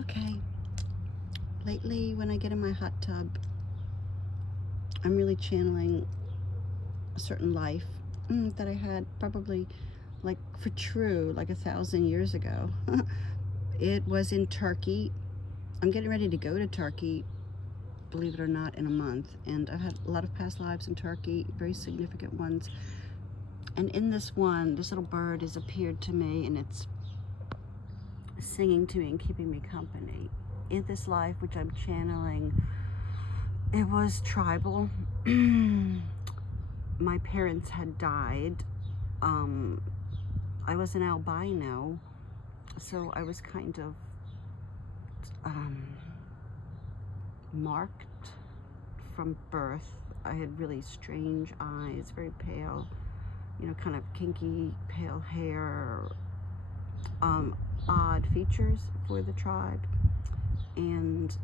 Okay, lately when I get in my hot tub, I'm really channeling a certain life that I had probably like for true, like 1,000 years ago. It was in Turkey. I'm getting ready to go to Turkey, believe it or not, in a month. And I've had a lot of past lives in Turkey, very significant ones. And in this one, this little bird has appeared to me, and it's singing to me and keeping me company. In this life, which I'm channeling, it was tribal. My parents had died. I was an albino, so I was kind of marked from birth. I had really strange eyes, very pale, kind of kinky, pale hair, odd features for the tribe. And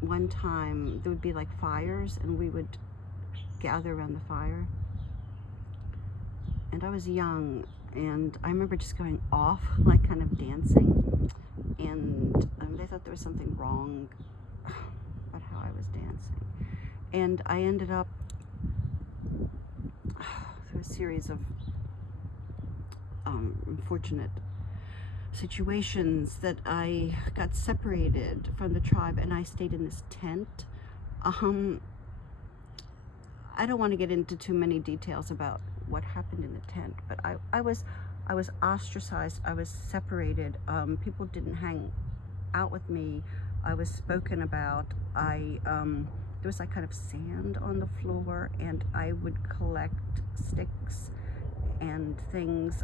one time there would be like fires, and we would gather around the fire. And I was young, and I remember just going off, like kind of dancing. And they thought there was something wrong about how I was dancing. And I ended up through a series of unfortunate situations that I got separated from the tribe, and I stayed in this tent. I don't want to get into too many details about what happened in the tent, but I was ostracized. I was separated. People didn't hang out with me. I was spoken about. There was like kind of sand on the floor, and I would collect sticks and things,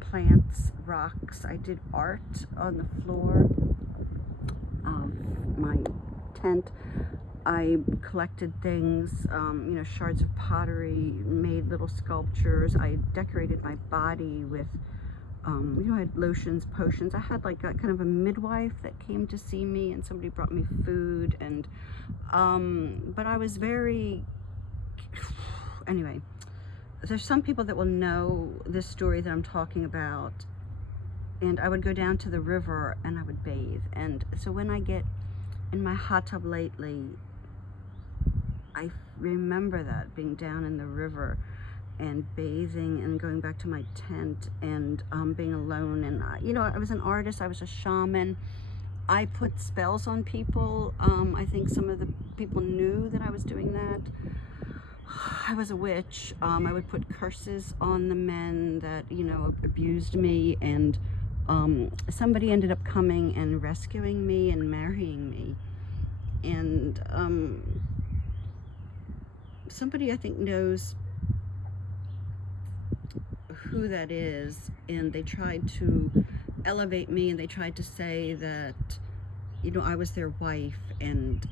plants, rocks. I did art on the floor of my tent. I collected things, shards of pottery, made little sculptures. I decorated my body with, I had lotions, potions. I had like a kind of a midwife that came to see me, and somebody brought me food. And, but I was very, anyway, there's some people that will know this story that I'm talking about. And I would go down to the river and I would bathe. And so when I get in my hot tub lately, I remember that, being down in the river and bathing and going back to my tent and being alone. And I was an artist. I was a shaman. I put spells on people. I think some of the people knew that I was doing that. I was a witch. I would put curses on the men that abused me, and somebody ended up coming and rescuing me and marrying me. And somebody I think knows who that is, and they tried to elevate me, and they tried to say that I was their wife and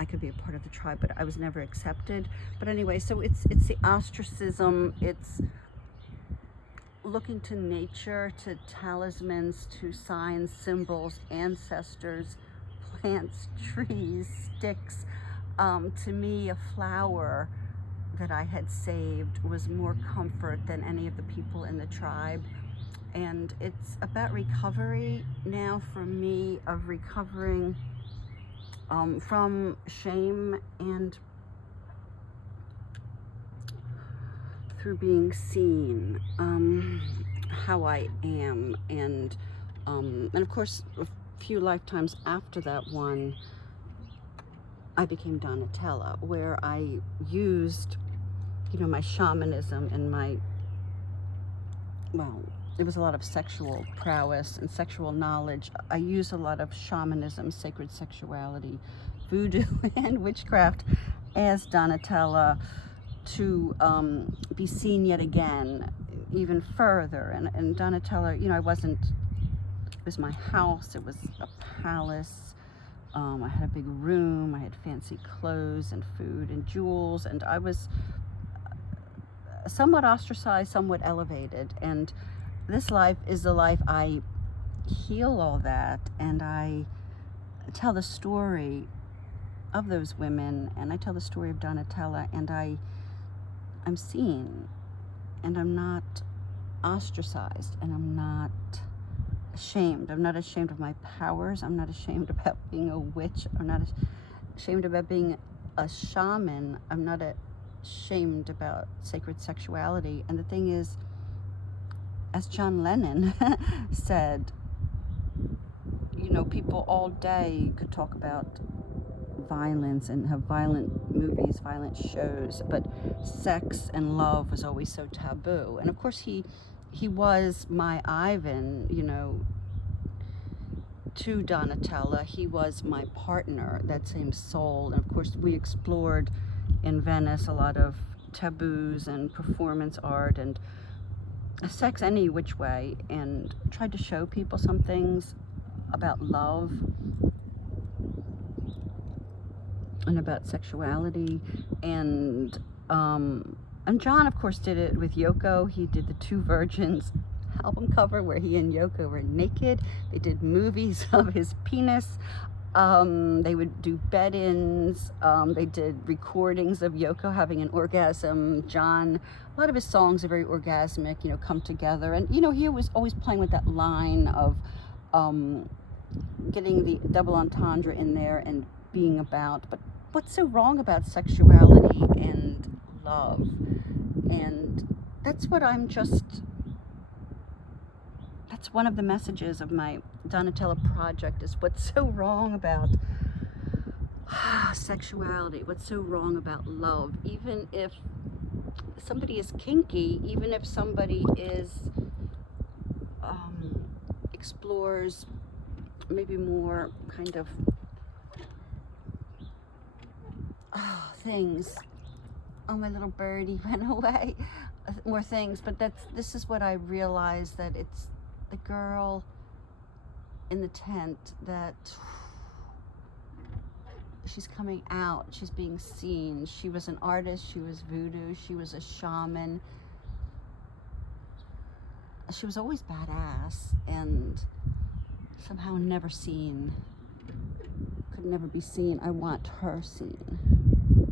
I could be a part of the tribe, but I was never accepted. But anyway, so it's the ostracism. It's looking to nature, to talismans, to signs, symbols, ancestors, plants, trees, sticks. To me, a flower that I had saved was more comfort than any of the people in the tribe. And it's about recovery now for me, of recovering from shame, and through being seen, how I am. And of course, a few lifetimes after that one, I became Donatella, where I used, my shamanism and it was a lot of sexual prowess and sexual knowledge. I use a lot of shamanism, sacred sexuality, voodoo, and witchcraft as Donatella to be seen yet again, even further. And Donatella, it was my house, it was a palace. I had a big room, I had fancy clothes and food and jewels, and I was somewhat ostracized, somewhat elevated. And this life is the life I heal all that, and I tell the story of those women, and I tell the story of Donatella, and I'm seen, and I'm not ostracized, and I'm not ashamed. I'm not ashamed of my powers. I'm not ashamed about being a witch. I'm not ashamed about being a shaman. I'm not ashamed about sacred sexuality. And the thing is, as John Lennon said, you know, people all day could talk about violence and have violent movies, violent shows, but sex and love was always so taboo. And of course he was my Ivan, you know, to Donatella. He was my partner, that same soul. And of course we explored in Venice a lot of taboos and performance art and sex any which way, and tried to show people some things about love and about sexuality. And John, of course, did it with Yoko. He did the Two Virgins album cover where he and Yoko were naked. They did movies of his penis. They would do bed-ins. They did recordings of Yoko having an orgasm. John, a lot of his songs are very orgasmic, you know, come together. And, you know, he was always playing with that line of getting the double entendre in there and being about, but what's so wrong about sexuality and love? And that's what that's one of the messages of my Donatella project, is what's so wrong about sexuality, what's so wrong about love. Even if somebody is kinky, even if somebody is explores maybe more kind of things. Oh, my little birdie went away. More things, but this is what I realized, that it's the girl in the tent, that she's coming out, she's being seen. She was an artist, she was voodoo, she was a shaman. She was always badass and somehow never seen, could never be seen. I want her seen.